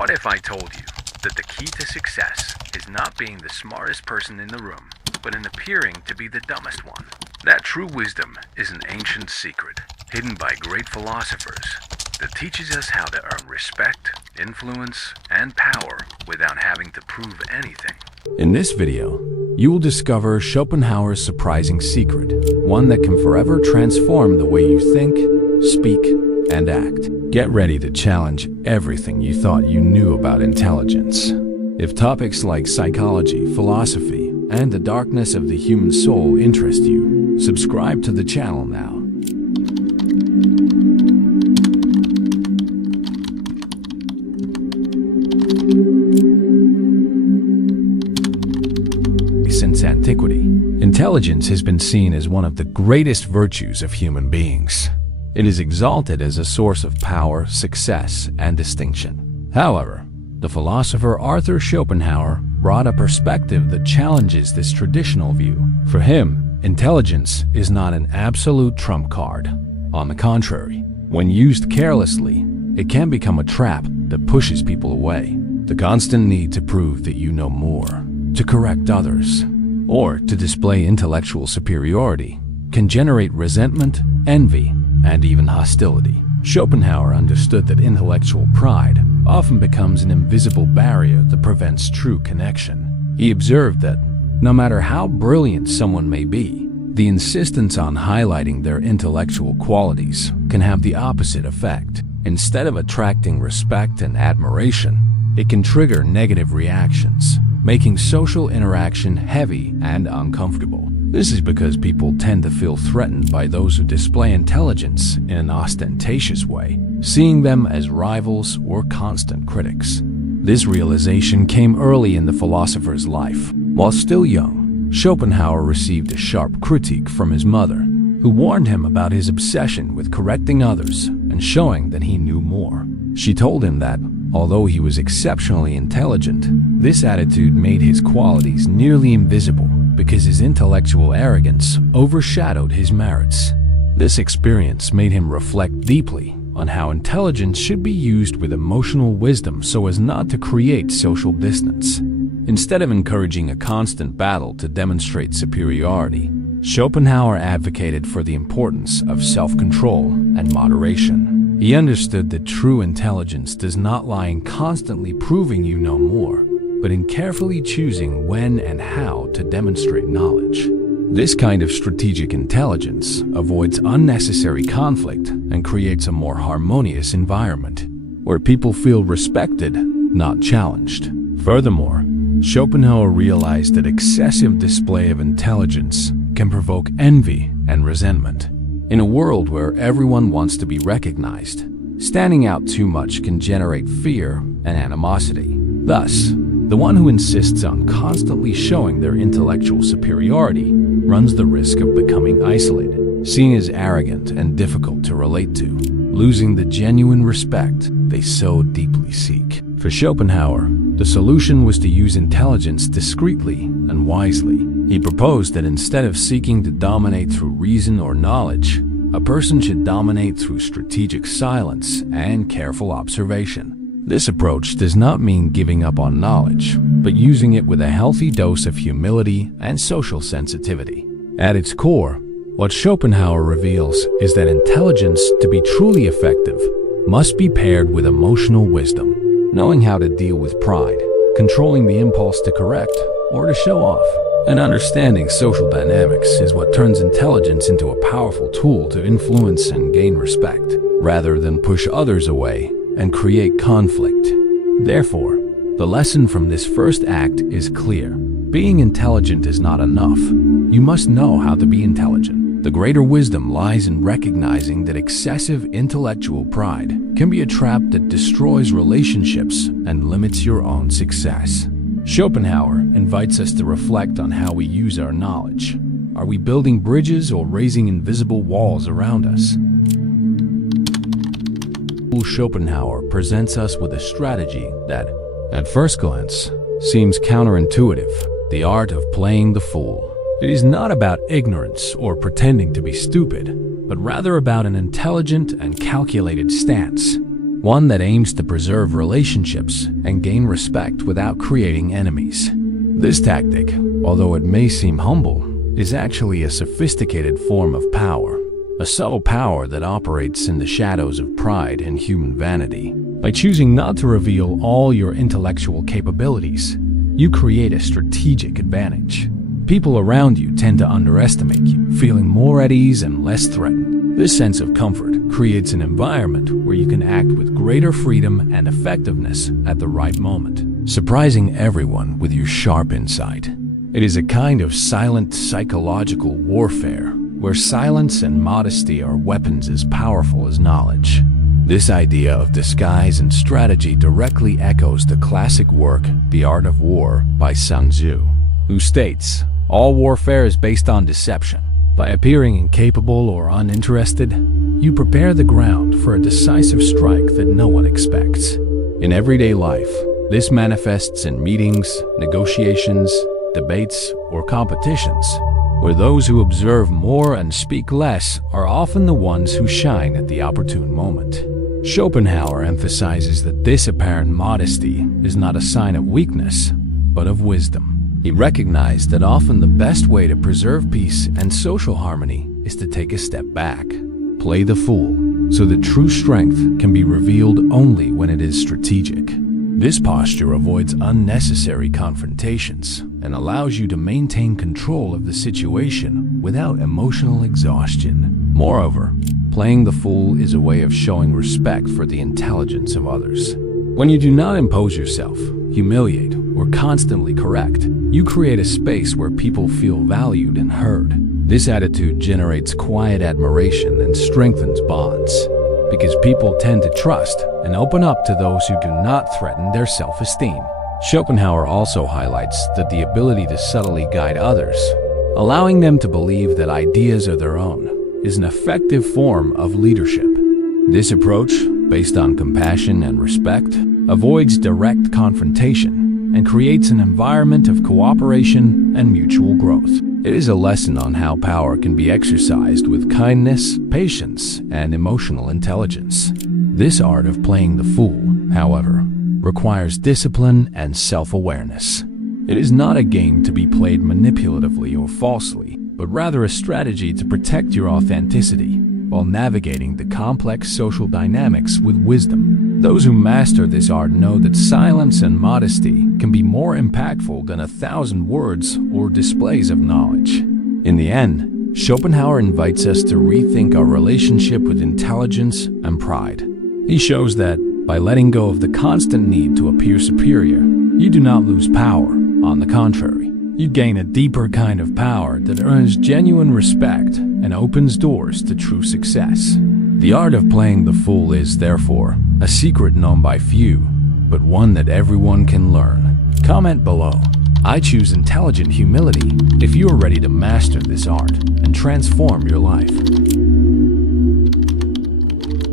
What if I told you that the key to success is not being the smartest person in the room, but in appearing to be the dumbest one? That true wisdom is an ancient secret, hidden by great philosophers, that teaches us how to earn respect, influence, and power without having to prove anything. In this video, you will discover Schopenhauer's surprising secret, one that can forever transform the way you think, speak, and act. Get ready to challenge everything you thought you knew about intelligence. If topics like psychology, philosophy, and the darkness of the human soul interest you, subscribe to the channel now. Since antiquity, intelligence has been seen as one of the greatest virtues of human beings. It is exalted as a source of power, success, and distinction. However, the philosopher Arthur Schopenhauer brought a perspective that challenges this traditional view. For him, intelligence is not an absolute trump card. On the contrary, when used carelessly, it can become a trap that pushes people away. The constant need to prove that you know more, to correct others, or to display intellectual superiority can generate resentment, envy, and even hostility. Schopenhauer understood that intellectual pride often becomes an invisible barrier that prevents true connection. He observed that no matter how brilliant someone may be, the insistence on highlighting their intellectual qualities can have the opposite effect. Instead of attracting respect and admiration, it can trigger negative reactions, making social interaction heavy and uncomfortable. This is because people tend to feel threatened by those who display intelligence in an ostentatious way, seeing them as rivals or constant critics. This realization came early in the philosopher's life. While still young, Schopenhauer received a sharp critique from his mother, who warned him about his obsession with correcting others and showing that he knew more. She told him that, although he was exceptionally intelligent, this attitude made his qualities nearly invisible because his intellectual arrogance overshadowed his merits. This experience made him reflect deeply on how intelligence should be used with emotional wisdom so as not to create social distance. Instead of encouraging a constant battle to demonstrate superiority, Schopenhauer advocated for the importance of self-control and moderation. He understood that true intelligence does not lie in constantly proving you know more, but in carefully choosing when and how to demonstrate knowledge. This kind of strategic intelligence avoids unnecessary conflict and creates a more harmonious environment, where people feel respected, not challenged. Furthermore, Schopenhauer realized that excessive display of intelligence can provoke envy and resentment. In a world where everyone wants to be recognized, standing out too much can generate fear and animosity. Thus, the one who insists on constantly showing their intellectual superiority runs the risk of becoming isolated, seen as arrogant and difficult to relate to, losing the genuine respect they so deeply seek. For Schopenhauer, the solution was to use intelligence discreetly and wisely. He proposed that instead of seeking to dominate through reason or knowledge, a person should dominate through strategic silence and careful observation. This approach does not mean giving up on knowledge, but using it with a healthy dose of humility and social sensitivity. At its core, what Schopenhauer reveals is that intelligence, to be truly effective, must be paired with emotional wisdom. Knowing how to deal with pride, controlling the impulse to correct or to show off, and understanding social dynamics is what turns intelligence into a powerful tool to influence and gain respect, rather than push others away and create conflict. Therefore, the lesson from this first act is clear. Being intelligent is not enough. You must know how to be intelligent. The greater wisdom lies in recognizing that excessive intellectual pride can be a trap that destroys relationships and limits your own success. Schopenhauer invites us to reflect on how we use our knowledge. Are we building bridges or raising invisible walls around us? Schopenhauer presents us with a strategy that, at first glance, seems counterintuitive: the art of playing the fool. It is not about ignorance or pretending to be stupid, but rather about an intelligent and calculated stance. one that aims to preserve relationships and gain respect without creating enemies. This tactic, although it may seem humble, is actually a sophisticated form of power, a subtle power that operates in the shadows of pride and human vanity. By choosing not to reveal all your intellectual capabilities, you create a strategic advantage. People around you tend to underestimate you, feeling more at ease and less threatened. This sense of comfort creates an environment where you can act with greater freedom and effectiveness at the right moment, surprising everyone with your sharp insight. It is a kind of silent psychological warfare, where silence and modesty are weapons as powerful as knowledge. This idea of disguise and strategy directly echoes the classic work, The Art of War, by Sun Tzu, who states, "All warfare is based on deception. By appearing incapable or uninterested, you prepare the ground for a decisive strike that no one expects." In everyday life, this manifests in meetings, negotiations, debates, or competitions, where those who observe more and speak less are often the ones who shine at the opportune moment. Schopenhauer emphasizes that this apparent modesty is not a sign of weakness, but of wisdom. He recognized that often the best way to preserve peace and social harmony is to take a step back, play the fool, so that true strength can be revealed only when it is strategic. This posture avoids unnecessary confrontations and allows you to maintain control of the situation without emotional exhaustion. Moreover, playing the fool is a way of showing respect for the intelligence of others. When you do not impose yourself, humiliate, or constantly correct, you create a space where people feel valued and heard. This attitude generates quiet admiration and strengthens bonds, because people tend to trust and open up to those who do not threaten their self-esteem. Schopenhauer also highlights that the ability to subtly guide others, allowing them to believe that ideas are their own, is an effective form of leadership. This approach, based on compassion and respect, avoids direct confrontation and creates an environment of cooperation and mutual growth. It is a lesson on how power can be exercised with kindness, patience, and emotional intelligence. This art of playing the fool, however, requires discipline and self-awareness. It is not a game to be played manipulatively or falsely, but rather a strategy to protect your authenticity while navigating the complex social dynamics with wisdom. Those who master this art know that silence and modesty can be more impactful than 1,000 words or displays of knowledge. In the end, Schopenhauer invites us to rethink our relationship with intelligence and pride. He shows that by letting go of the constant need to appear superior, you do not lose power. On the contrary, you gain a deeper kind of power that earns genuine respect and opens doors to true success. The art of playing the fool is, therefore, a secret known by few, but one that everyone can learn. Comment below. I choose intelligent humility if you are ready to master this art and transform your life.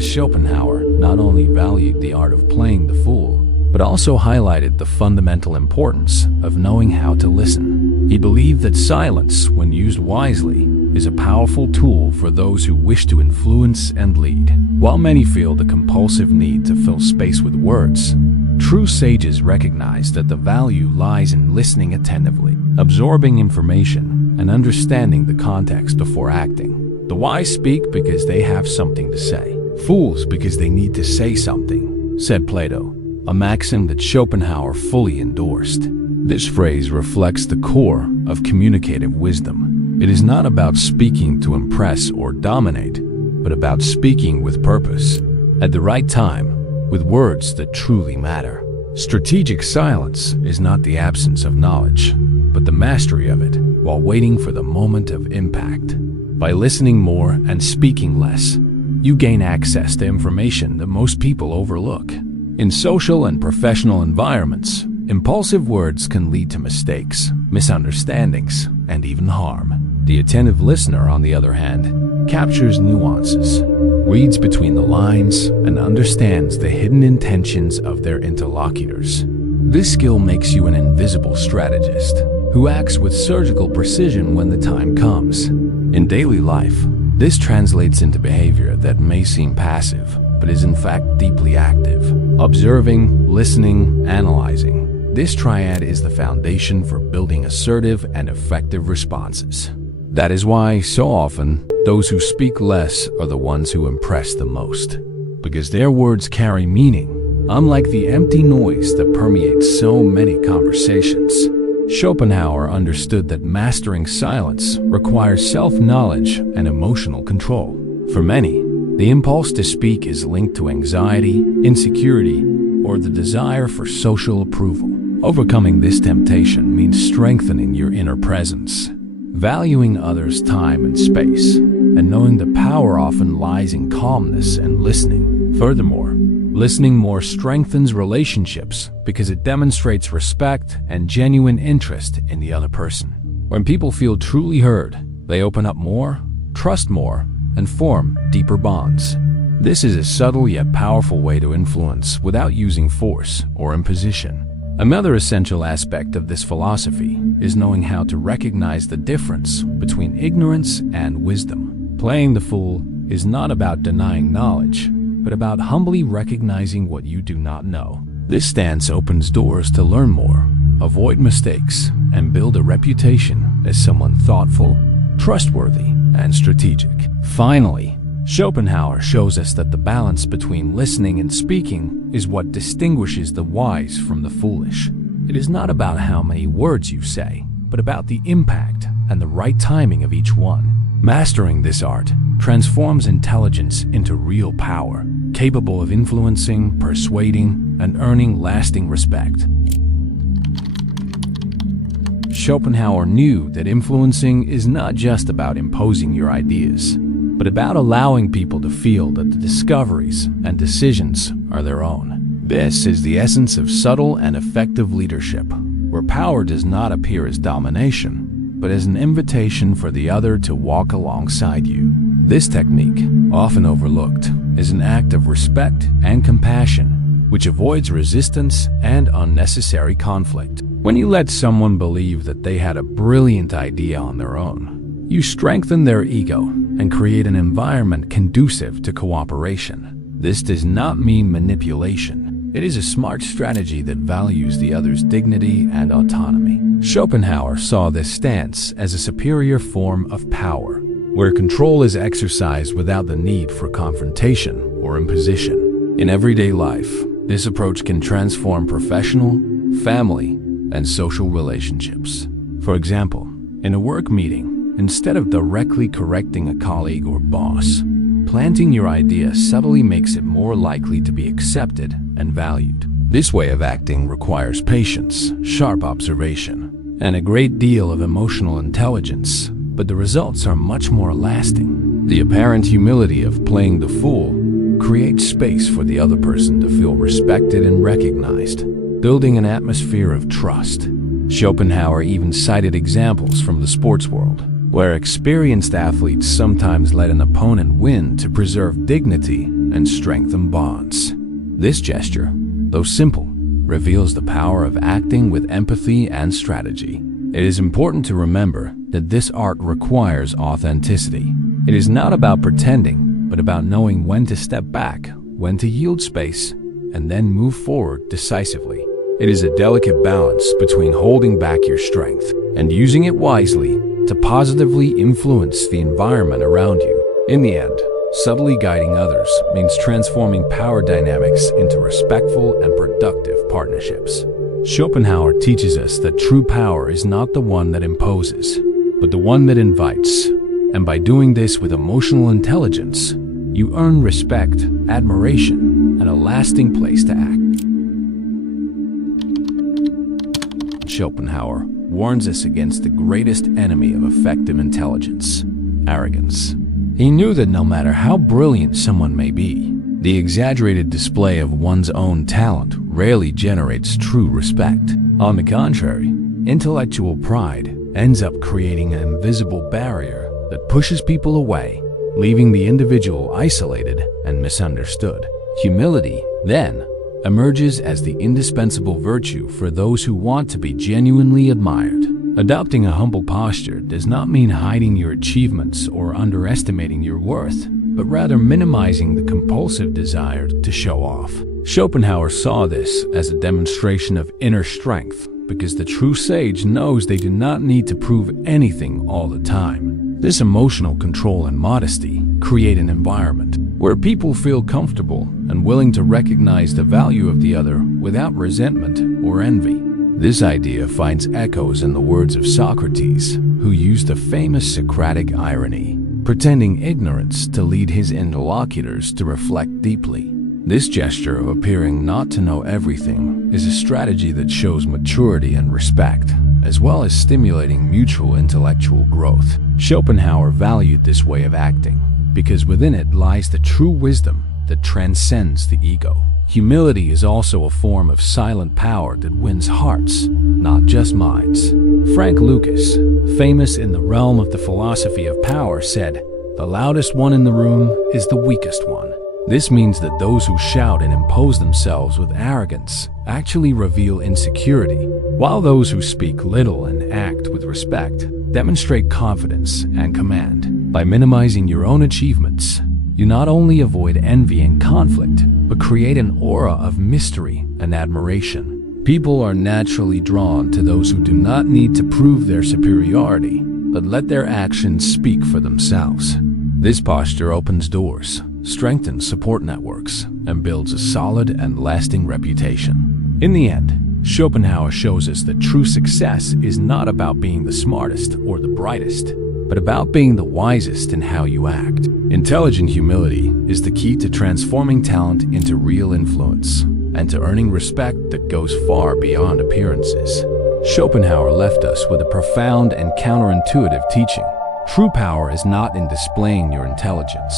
Schopenhauer not only valued the art of playing the fool, but also highlighted the fundamental importance of knowing how to listen. He believed that silence, when used wisely, is a powerful tool for those who wish to influence and lead. While many feel the compulsive need to fill space with words, true sages recognize that the value lies in listening attentively, absorbing information, and understanding the context before acting. The wise speak because they have something to say. Fools because they need to say something, said Plato, a maxim that Schopenhauer fully endorsed. This phrase reflects the core of communicative wisdom. It is not about speaking to impress or dominate, but about speaking with purpose, at the right time, with words that truly matter. Strategic silence is not the absence of knowledge, but the mastery of it while waiting for the moment of impact. By listening more and speaking less, you gain access to information that most people overlook. In social and professional environments, impulsive words can lead to mistakes, misunderstandings, and even harm. The attentive listener, on the other hand, captures nuances, reads between the lines, and understands the hidden intentions of their interlocutors. This skill makes you an invisible strategist who acts with surgical precision when the time comes. In daily life, this translates into behavior that may seem passive, but is in fact deeply active. Observing, listening, analyzing. This triad is the foundation for building assertive and effective responses. That is why, so often, those who speak less are the ones who impress the most, because their words carry meaning, unlike the empty noise that permeates so many conversations. Schopenhauer understood that mastering silence requires self-knowledge and emotional control. For many, the impulse to speak is linked to anxiety, insecurity, or the desire for social approval. Overcoming this temptation means strengthening your inner presence, valuing others' time and space, and knowing the power often lies in calmness and listening. Furthermore, listening more strengthens relationships because it demonstrates respect and genuine interest in the other person. When people feel truly heard, they open up more, trust more, and form deeper bonds. This is a subtle yet powerful way to influence without using force or imposition. Another essential aspect of this philosophy is knowing how to recognize the difference between ignorance and wisdom. Playing the fool is not about denying knowledge, but about humbly recognizing what you do not know. This stance opens doors to learn more, avoid mistakes, and build a reputation as someone thoughtful, trustworthy, and strategic. Finally, Schopenhauer shows us that the balance between listening and speaking is what distinguishes the wise from the foolish. It is not about how many words you say, but about the impact and the right timing of each one. Mastering this art transforms intelligence into real power, capable of influencing, persuading, and earning lasting respect. Schopenhauer knew that influencing is not just about imposing your ideas, but about allowing people to feel that the discoveries and decisions are their own. This is the essence of subtle and effective leadership, where power does not appear as domination, but as an invitation for the other to walk alongside you. This technique, often overlooked, is an act of respect and compassion, which avoids resistance and unnecessary conflict. When you let someone believe that they had a brilliant idea on their own, you strengthen their ego and create an environment conducive to cooperation. This does not mean manipulation. It is a smart strategy that values the other's dignity and autonomy. Schopenhauer saw this stance as a superior form of power, where control is exercised without the need for confrontation or imposition. In everyday life, this approach can transform professional, family, and social relationships. For example, in a work meeting, instead of directly correcting a colleague or boss, planting your idea subtly makes it more likely to be accepted and valued. This way of acting requires patience, sharp observation, and a great deal of emotional intelligence, but the results are much more lasting. The apparent humility of playing the fool creates space for the other person to feel respected and recognized, building an atmosphere of trust. Schopenhauer even cited examples from the sports world, where experienced athletes sometimes let an opponent win to preserve dignity and strengthen bonds. This gesture, though simple, reveals the power of acting with empathy and strategy. It is important to remember that this art requires authenticity. It is not about pretending, but about knowing when to step back, when to yield space, and then move forward decisively. It is a delicate balance between holding back your strength and using it wisely to positively influence the environment around you. In the end, subtly guiding others means transforming power dynamics into respectful and productive partnerships. Schopenhauer teaches us that true power is not the one that imposes, but the one that invites. And by doing this with emotional intelligence, you earn respect, admiration, and a lasting place to act. Schopenhauer warns us against the greatest enemy of effective intelligence: arrogance. He knew that no matter how brilliant someone may be, the exaggerated display of one's own talent rarely generates true respect. On the contrary, intellectual pride ends up creating an invisible barrier that pushes people away, leaving the individual isolated and misunderstood. Humility, then, emerges as the indispensable virtue for those who want to be genuinely admired. Adopting a humble posture does not mean hiding your achievements or underestimating your worth, but rather minimizing the compulsive desire to show off. Schopenhauer saw this as a demonstration of inner strength, because the true sage knows they do not need to prove anything all the time. This emotional control and modesty create an environment where people feel comfortable and willing to recognize the value of the other without resentment or envy. This idea finds echoes in the words of Socrates, who used the famous Socratic irony, pretending ignorance to lead his interlocutors to reflect deeply. This gesture of appearing not to know everything is a strategy that shows maturity and respect, as well as stimulating mutual intellectual growth. Schopenhauer valued this way of acting, because within it lies the true wisdom that transcends the ego. Humility is also a form of silent power that wins hearts, not just minds. Frank Lucas, famous in the realm of the philosophy of power, said, "The loudest one in the room is the weakest one." This means that those who shout and impose themselves with arrogance actually reveal insecurity, while those who speak little and act with respect demonstrate confidence and command. By minimizing your own achievements, you not only avoid envy and conflict, but create an aura of mystery and admiration. People are naturally drawn to those who do not need to prove their superiority, but let their actions speak for themselves. This posture opens doors, strengthens support networks, and builds a solid and lasting reputation. In the end, Schopenhauer shows us that true success is not about being the smartest or the brightest, but about being the wisest in how you act. Intelligent humility is the key to transforming talent into real influence and to earning respect that goes far beyond appearances. Schopenhauer left us with a profound and counterintuitive teaching. True power is not in displaying your intelligence,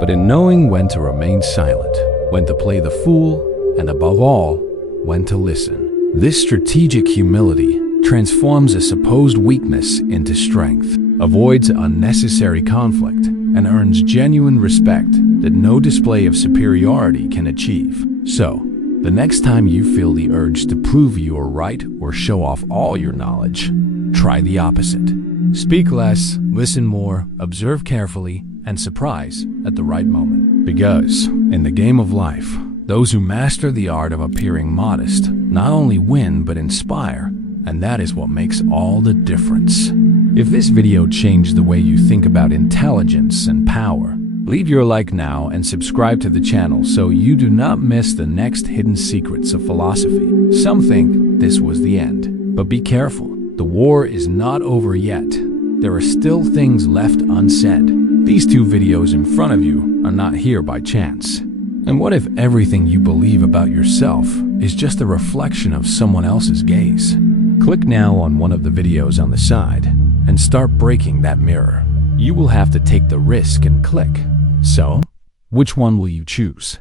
but in knowing when to remain silent, when to play the fool, and above all, when to listen. This strategic humility transforms a supposed weakness into strength, avoids unnecessary conflict, and earns genuine respect that no display of superiority can achieve. So, the next time you feel the urge to prove you are right or show off all your knowledge, try the opposite. Speak less, listen more, observe carefully, and surprise at the right moment. Because, in the game of life, those who master the art of appearing modest not only win but inspire, and that is what makes all the difference. If this video changed the way you think about intelligence and power, leave your like now and subscribe to the channel so you do not miss the next hidden secrets of philosophy. Some think this was the end, but be careful. The war is not over yet. There are still things left unsaid. These two videos in front of you are not here by chance. And what if everything you believe about yourself is just a reflection of someone else's gaze? Click now on one of the videos on the side and start breaking that mirror. You will have to take the risk and click. So, which one will you choose?